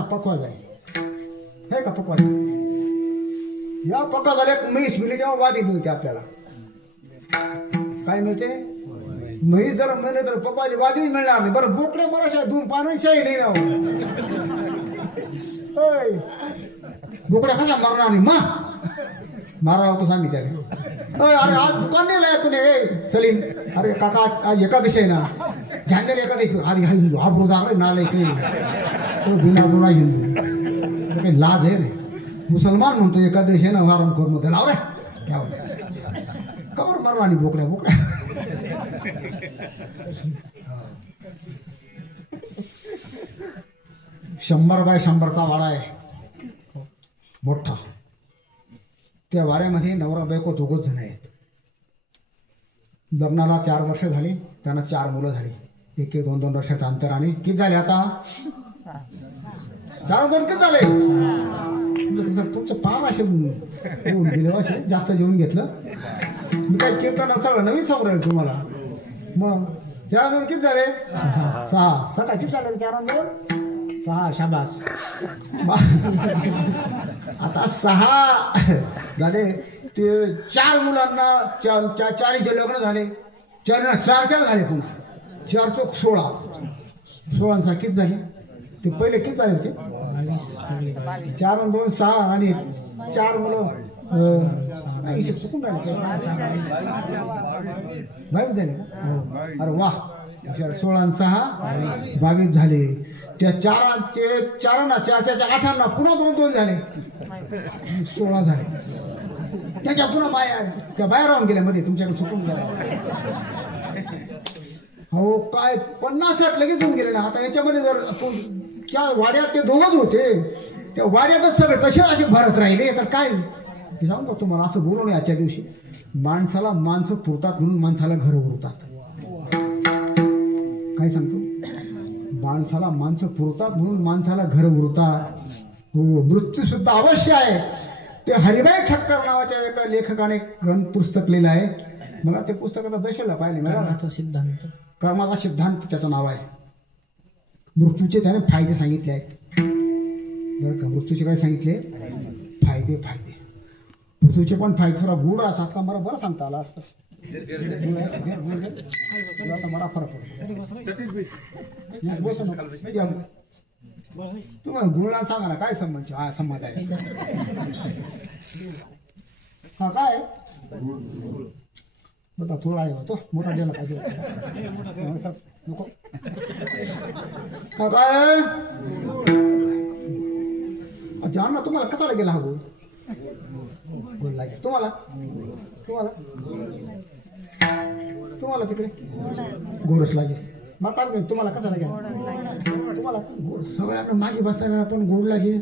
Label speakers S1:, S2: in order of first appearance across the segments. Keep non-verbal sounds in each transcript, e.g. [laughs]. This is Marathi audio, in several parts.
S1: पकवा जाईल. हे का पकवा या पक्का झाल्या म्हैस मिळली तेव्हा वादी मिळते आपल्याला. काय मिळते म्हैस जर मिळले तर पकवाली वादी मिळणार नाही. बरं बोकडे मराशा दोन पानं शाही नाही ना हो. बोकड्या कसा मरणार नाही? मा मारा होतो सांगी अरे आज दुकान नाही लाय तुने. ए सलीम अरे काका आज- एकादशी आहे ना. ध्यान एकादशी. अरे हा आबरू हा नाला इकडे तो बिना बोला हिंदू काही लाज आहे रे. मुसलमान म्हणतो एका आहे ना आराम करू मध्ये लाव रे. क्या कवर मारवा आणि बोकड्या बोकड्या. शंभर बाय शंभरचा वाडा आहे. मोठा. त्या वाड्यामध्ये नवरा बायको दोघंच जण आहेत. लग्नाला चार वर्ष झाली त्यांना चार मुलं झाली. एक एक दोन दोन वर्षाच्या अंतराने किती झाले आता? चार दोन झाले तुमचं- तुमचं पान असे होऊन गेले हो असे जास्त जेवून घेतलं. मी काय कीर्तन सगळं नवीन सांगू तुम्हाला. मग चार दोन किती झाले? सहा. सकाळ किती झाले चार दोन सहा शाबास. आता सहा झाले. ते चार मुलांना चार चार चारीचे लग्न झाले. चार चार चार झाले पुन्हा. चार चोक सोळा. सोळांचा किती झाले? ते पहिले किती झाले होते? चार आणि दोन सहा आणि चार मुलं चुकून बावीस झाले अरे वा. सोळा आणि सहा बावीस झाले. त्या चार ते चारांना चार त्याच्या आठांना पुन्हा दोन दोन झाले. सोळा झाले. त्याच्या पुन्हा बाहेर त्या बाहेर राहून गेल्या मध्ये तुमच्याकडे चुकून गेल्या. हो काय पन्नास साठ लगेच होऊन गेले ना. आता याच्यामध्ये जर त्या वाड्यात ते दोघच होते त्या वाड्यातच सगळे कसे असे भरत राहिले? तर काय? सांगू का तुम्हाला असं बोलू नये आजच्या दिवशी. माणसाला माणसं पुरतात म्हणून माणसाला घरं उरतात. काय सांगतो? माणसाला माणसं पुरतात म्हणून माणसाला घरं उरतात. हो मृत्यू सुद्धा अवश्य आहे. ते हरिभाई ठक्कर नावाच्या एका लेखकाने ग्रंथ पुस्तक लिहिलं आहे. मला ते पुस्तकाचा दशेला पाहिले मला
S2: सिद्धांत.
S1: कर्माचा सिद्धांत त्याचं नाव आहे. मृत्यूचे त्याने फायदे सांगितले आहेत. बरं का मृत्यूचे काय सांगितले? फायदे फायदे. मृत्यूचे पण फायदे थोडा गुड असतात का मला बरं सांगता आला असतं. आता मला फरक पडतो. या, तुम्हाला गुळला सांगा ना काय संबंध हा संबंध आहे. हा काय बघा थोडा आहे तो. मोठा गेला पाहिजे. होता. काय जाण ना तुम्हाला कसाला गेला हा गोल गोल लागेल तुम्हाला? तुम्हाला? तुम्हाला तिकडे? गोडच लागेल. मग काय तुम्हाला कसा लागेल तुम्हाला गोड सगळ्यांना मागे बसताना पण गोड लागेल.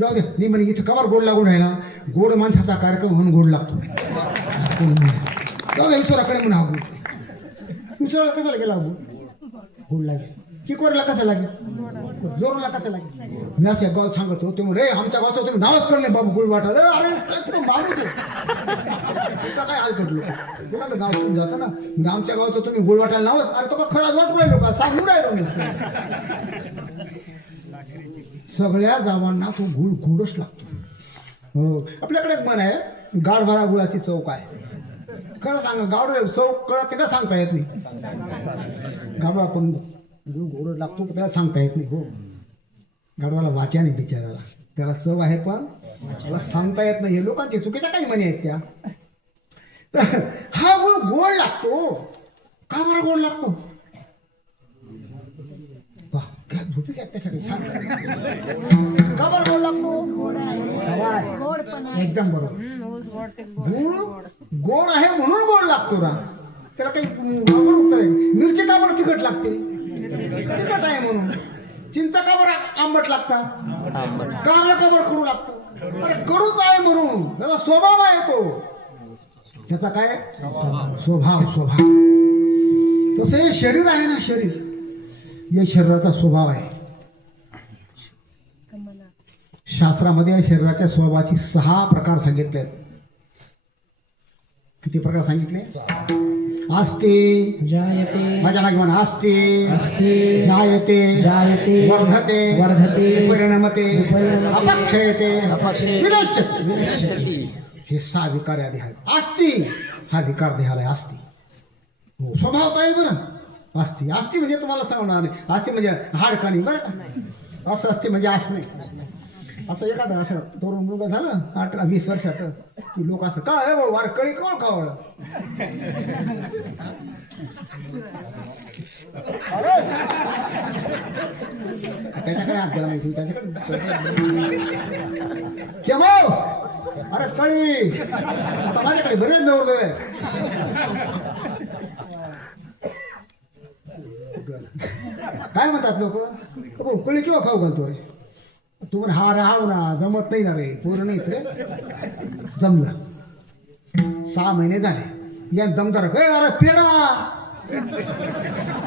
S1: जाऊ दे मी म्हणे इथं कवर गोड लागून राहिला. गोड माणसाचा कार्यक्रम म्हणून गोड लागतो. जाऊ दे ईश्वराकडे म्हणा गोड ईश्वराला कसा गेला हा गोड लागेल. किकोरला कसं लागेल? जोरला कसं लागेल? मी असे गाव सांगतो तुम्ही रे आमच्या गावचं तुम्ही नावच करले बाबू गुळवाटा रे अरे अरे काय तुला काय हाल पडलो कुणाला गाव सोडून जातं ना. म्हणजे आमच्या गावचं तुम्ही गुळवाटाला नावच अरे तो का खराच वाटू राहिलो का? सांगू राहिलो मी. सगळ्या गावांना तो गुळ गोडच लागतो. हो आपल्याकडे एक मन आहे गाडभरा गुळाची चौक आहे खरं सांग गावडे चौक कळत ते का सांगता येत नाही? गाडवा पण गुळ गोड लागतो पण त्याला सांगता येत नाही. हो. गाडवाला वाचा नाही बिचाराला. त्याला चव आहे पण त्याला सांगता येत नाही. हे लोकांचे चुकीच्या काही म्हणी आहेत त्या. तर हा गुळ गोड लागतो. का बरं गोड लागतो? झोपी घ्या त्यासाठी सांग का बरं गोड लागतो? एकदम बरोबर. गुळ गोड आहे म्हणून गोड लागतो ना. त्याला काही उत्तर आहे. मिरची का बरं तिखट लागते? तिखट आहे म्हणून? चिंचा का बरं आंबट लागतात कारला का बरं कडू लागतो. अरे कडूच आहे म्हणून. त्याचा स्वभाव आहे तो. त्याचा काय? स्वभाव स्वभाव. तसं हे शरीर आहे ना शरीर. या शरीराचा स्वभाव आहे. शास्त्रामध्ये या शरीराच्या स्वभावाची सहा प्रकार सांगितले आहेत. किती प्रकार सांगितले? आस्ती।
S2: जायते।
S1: माझ्या मागे म्हणा आस्ती।
S2: अस्ति
S1: जायते।
S2: जायते।
S1: वर्धते।
S2: वर्धते।
S1: परिणमते
S2: परिणमते,
S1: अपक्षयते
S2: अपक्षयते,
S1: विनश्यते।
S2: विनश्यति।
S1: हे सहा विकार या देहाला आस्ती। हा विकार देहाला आहे आस्ती। हो स्वभाव आहे बरं. आस्ती। आस्ती म्हणजे तुम्हाला सांगणार नाही. आस्ती म्हणजे हाडकानी बरं. का असं असते म्हणजे असणे असं एखादं असं तरुण मुलगा झालं अठरा वीस वर्षाचं की लोक असं काय आहे वारकळी कोण खावळ? त्याच्याकडे हात गेला माहिती त्याच्याकडे केमो अरे कळी आता माझ्याकडे बरेच नवरले काय म्हणतात लोक? कळी किंवा खाऊ घालतो रे तू म्हण हा राहाव ना जमत नाही ना रे पोरं नाही रे. जमलं. सहा महिने झाले. या जमदार ए अरे पेडा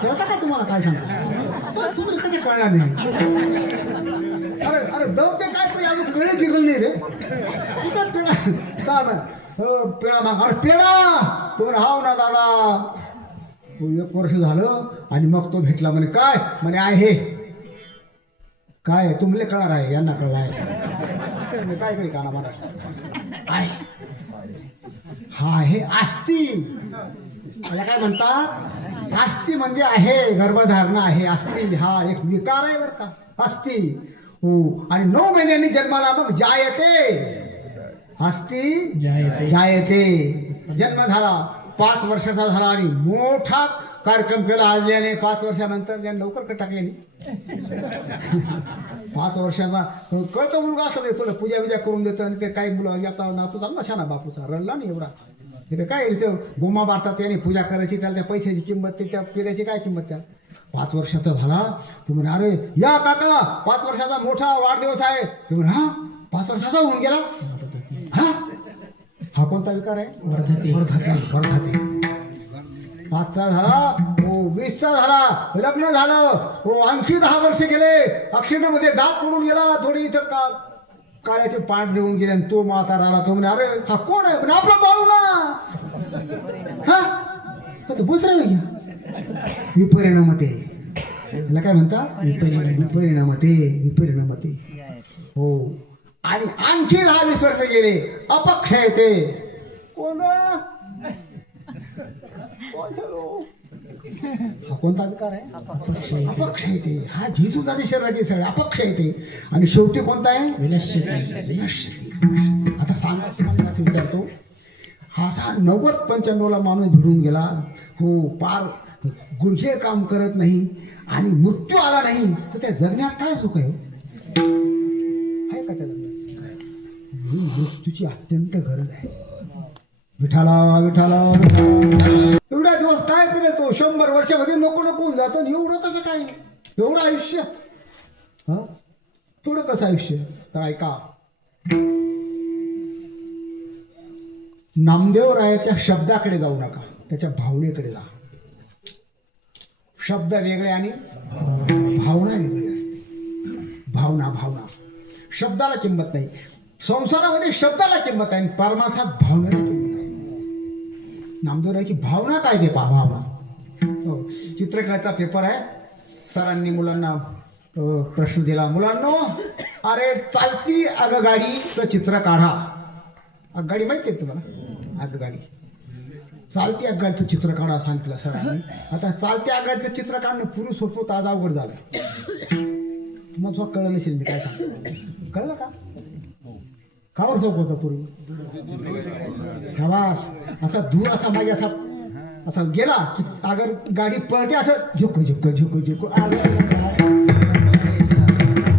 S1: कळता का तुम्हाला काय सांगतो तुम्ही कसे कळणार नाही? अरे अरे दम ते काय तरी अजून कळे गिरल नाही रे. तू पेडा सहा महिने. हो पेडा माग. अरे पेडा तुम्ही हाव ना दादा. हो, एक वर्ष झालं आणि मग तो भेटला. म्हणे काय? म्हणे आहे. काय तुमले कळणार आहे यांना कळलं आहे. काय कडे काना मला आहे हा आहे आस्ती. त्याला काय म्हणतात? आस्ती म्हणजे आहे गर्भधारणा आहे. आस्ती हा एक विकार आहे बरं का. आस्ती. हो आणि नऊ महिन्यांनी जन्माला मग जायते. आस्ती
S2: जायते.
S1: जायते. जन्म झाला. पाच वर्षाचा झाला आणि मोठा कार्यक्रम केला. आज याने पाच वर्षानंतर याने लवकर टाकले [laughs] पाच वर्षाचा कळतो मुलगा असं नाही म्हणजे तुला पूजा बिजा करून देतं आणि ते काही मुलं आता नातू चांगला शाना बापूचा. रडला नाही एवढा. तिथे काय ते गोमा मारतात त्याने पूजा करायची त्याला त्या पैशाची किंमत ते त्या पिढ्याची काय किंमत त्या पाच वर्षाचा झाला. तू म्हणे अरे या काका पाच वर्षाचा मोठा वाढदिवस आहे. तू म्हणे हा पाच वर्षाचा होऊन गेला. हा हा कोणता विकार आहे?
S2: वर्धते.
S1: वर्धते. वर्धते. पाचचा झाला. हो वीसचा झाला. लग्न झालं. हो आणखी दहा वर्ष गेले. अक्षिणमध्ये दात पडून गेला. थोडी इथं का काळ्याचे पाठ देऊन गेले आणि तो म्हातारा आला तो म्हणे अरे हा कोण आहे? म्हणे आपला बाळू ना. हा? तो दुसरा नाही विपरिणामते. त्याला काय म्हणता? विपरिणामते. विपरिणामते. हो. आणि आणखी दहा वीस वर्ष गेले. अपक्ष येते कोण झालो? हा? कोणता विकार आहे? अपक्ष येते हा झिजूचा शरीराचे सगळे अपक्ष येते आणि शेवटी कोणता आहे. आता सांगा असं विचारतो. हा असा नव्वद पंच्याण्णवला माणूस भिडून गेला. हो पार गुडघे काम करत नाही आणि मृत्यू आला नाही. तर त्या जगण्यात काय सुख आहे? हो? का त्या जगण्यात म्हणून मृत्यूची अत्यंत गरज आहे. विठाला विठाला विठाला. एवढा दिवस काय करेल तो? शंभर वर्षामध्ये नको नको होऊन जातो. एवढं कसं काय? एवढं आयुष्य? हा? थोडं कसं आयुष्य? तर ऐका. नामदेव रायाच्या शब्दाकडे जाऊ नका. त्याच्या भावनेकडे जा. शब्द वेगळे आणि भावना वेगळी असते. भावना भावना. शब्दाला किंमत नाही. संसारामध्ये शब्दाला किंमत आहे आणि परमार्थात भावना नामदोऱ्याची भावना काय ते पाहा हो चित्रकलेचा पेपर आहे. सरांनी मुलांना प्रश्न दिला. मुलांनो अरे चालती आगगाडीचं चित्र काढा. आगगाडी माहिती आहे तुम्हाला? आगगाडी. चालती आगगाडीचं चित्र काढा सांगितलं सरांनी. आता चालत्या आगगाडीचं चित्र काढणं पुरुष सोपं आज अवघड झालं. तुम्हाला कळलं नसेल मी काय सांगतो. कळलं का? कावर सोप होतं पूर्वी प्रवास असा धूर असा माझ्या असा असा गेला की अगर गाडी पळते असं झुक झुक झुक झुक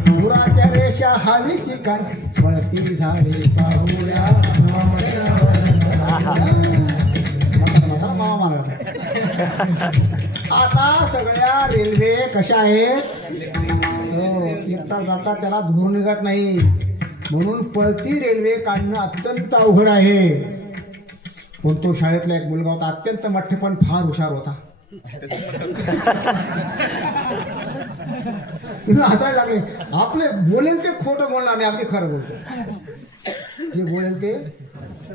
S1: धुराच्या रेषा हवीची काय पळती झाडे पाहुऱ्या मामा आता सगळ्या रेल्वे कशा आहेत? हो येता जाता त्याला धूर निघत नाही. म्हणून पळती रेल्वे काढणं अत्यंत अवघड आहे. पण तो शाळेतला एक मुलगा होता अत्यंत मठ्ठ पण फार हुशार होता. तिला लागले. आपले बोलेल ते खोटं बोलणार नाही आपले खरं बोलतो. जे बोलेल ते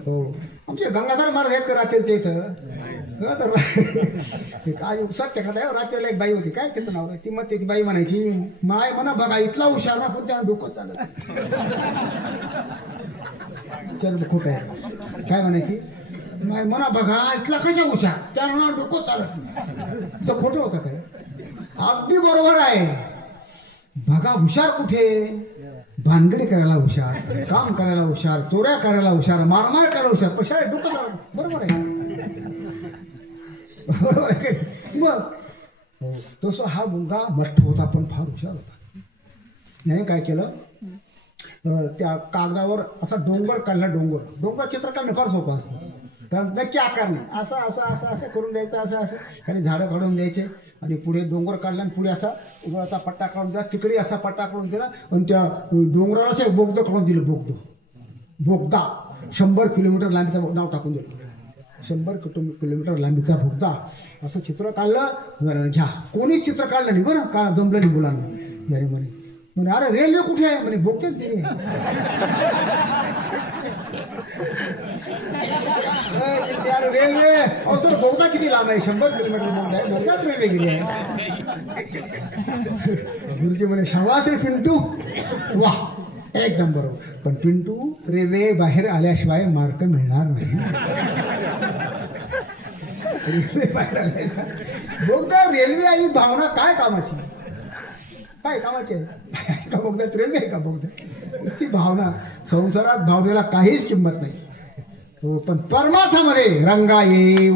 S1: हो. आमचे गंगाधर महाराज आहेत राहतील ते इथं? हो तर ते काय सत्य कथा आहे रात्रीला एक बाई होती. काय तिचं नाव? ती मग ती बाई म्हणायची माय म्हणा बघा इथला हुशार ना पण त्यानं डोकं चालत. [laughs] चल खोटं आहे. काय म्हणायची? माय म्हणा बघा इथला कशा हुशार? त्यानं डोकं चालत नाही. असं खोटं होतं काय? अगदी बरोबर आहे. बघा हुशार कुठे? भानगडी करायला हुशार काम करायला हुशार चोऱ्या करायला हुशार मारमार करायला हुशार पण शाळेत डोकं चालत बरोबर आहे. बरोबर आहे की? मग तसं हा मुलगा मठ्ठ होता पण फार हुशार होता. याने काय केलं? त्या कागदावर असा डोंगर काढला डोंगर. डोंगर चित्र काढणं फार सोपं असतं. कारण नक्की आकार नाही. असं असं असं असं करून द्यायचं असं असं. खाली झाडं काढून द्यायचे आणि पुढे डोंगर काढला आणि पुढे असा उघडाचा पट्टा काढून दिला तिकडे असा पट्टा काढून दिला आणि त्या डोंगराला असं एक बोगदं काढून दिलं बोगदं. बोगदा. शंभर किलोमीटर लांबीचं नाव टाकून दिलं. शंभर किलो किलोमीटर लांबीचा बोगदा असं चित्र काढलं घ्या. कोणीच चित्र काढलं नाही बरं. का जमलं नाही मुलांना. याने म्हणे. म्हणे अरे रेल्वे कुठे आहे? म्हणे बोगते तिने अरे रेल्वे. असं बोगदा किती लांब आहे? शंभर किलोमीटर बोगदा आहे. बोगदाच रेल्वे गेली आहे. गुरुजी म्हणे शाबास रे पिंटू. वा एकदम बरोबर. पण पिंटू रेल्वे बाहेर आल्याशिवाय मार्क मिळणार नाही. रेल्वे बोगदा रेल्वे ही भावना काय कामाची? काय कामाची आहे? का बोगद्यात रेल्वे आहे का बोगदा? ती भावना. संसारात भावनेला काहीच किंमत नाही. हो, पण परमार्थामध्ये रंगा ये